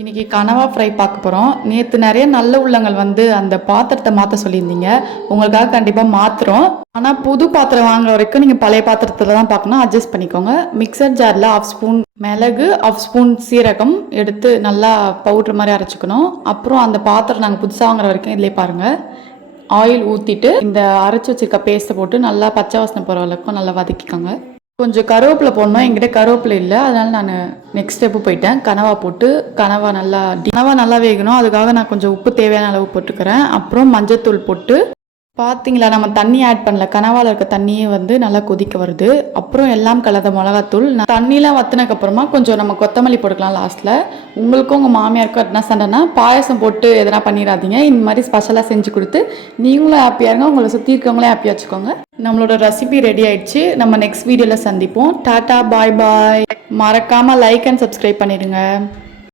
இன்றைக்கி கனவா ஃப்ரை பார்க்க போகிறோம். நேற்று நிறைய நல்ல உள்ளங்கள் வந்து அந்த பாத்திரத்தை மாற்ற சொல்லியிருந்தீங்க. உங்களுக்காக கண்டிப்பாக மாற்றுறோம். ஆனால் புது பாத்திரம் வாங்குற வரைக்கும் நீங்கள் பழைய பாத்திரத்தில் தான் பார்க்கணும். அட்ஜஸ்ட் பண்ணிக்கோங்க. மிக்சர் ஜாரில் 1/2 ஸ்பூன் மிளகு, 1/2 ஸ்பூன் சீரகம் எடுத்து நல்லா பவுட்ரு மாதிரி அரைச்சிக்கணும். அப்புறம் அந்த பாத்திரம் நாங்கள் புதுசாக வாங்குற வரைக்கும் இதிலே பாருங்கள். ஆயில் ஊற்றிட்டு இந்த அரைச்சி வச்சுருக்க பேஸ்ட்டை போட்டு நல்லா பச்சை வாசனை போகிற அளவுக்கு நல்லா வதக்கிக்கோங்க. கொஞ்சம் கருவேப்பிலை போடணும். என்கிட்ட கருவேப்பிலை இல்லை, அதனால் நான் நெக்ஸ்ட் ஸ்டெப்பு போயிட்டேன். கனவா போட்டு கனவா நல்லா வேகணும். அதுக்காக நான் கொஞ்சம் உப்பு தேவையான அளவு போட்டுக்கிறேன். அப்புறம் மஞ்சத்தூள் போட்டு பார்த்தீங்களா, நம்ம தண்ணி ஆட் பண்ணல. கனவாவில் இருக்க தண்ணியே வந்து நல்லா கொதிக்க வருது. அப்புறம் எல்லாம் கலந்த மிளகாத்தூள். தண்ணிலாம் வற்றினதுக்கப்புறமா கொஞ்சம் நம்ம கொத்தமல்லி போட்டுக்கலாம் லாஸ்ட்டில். உங்களுக்கும் உங்கள் மாமியாருக்கும் என்ன சண்டைனா பாயசம் போட்டு எதனா பண்ணிடாதீங்க. இந்த மாதிரி ஸ்பெஷலாக செஞ்சு கொடுத்து நீங்களும் ஹாப்பியாக இருங்க, உங்களை சுற்றி இருக்கவங்களே ஹாப்பியாக வச்சுக்கோங்க. நம்மளோட ரெசிபி ரெடி ஆயிடுச்சு. நம்ம நெக்ஸ்ட் வீடியோவில் சந்திப்போம். டாட்டா, பாய் பாய். மறக்காமல் லைக் அண்ட் சப்ஸ்கிரைப் பண்ணிடுங்க.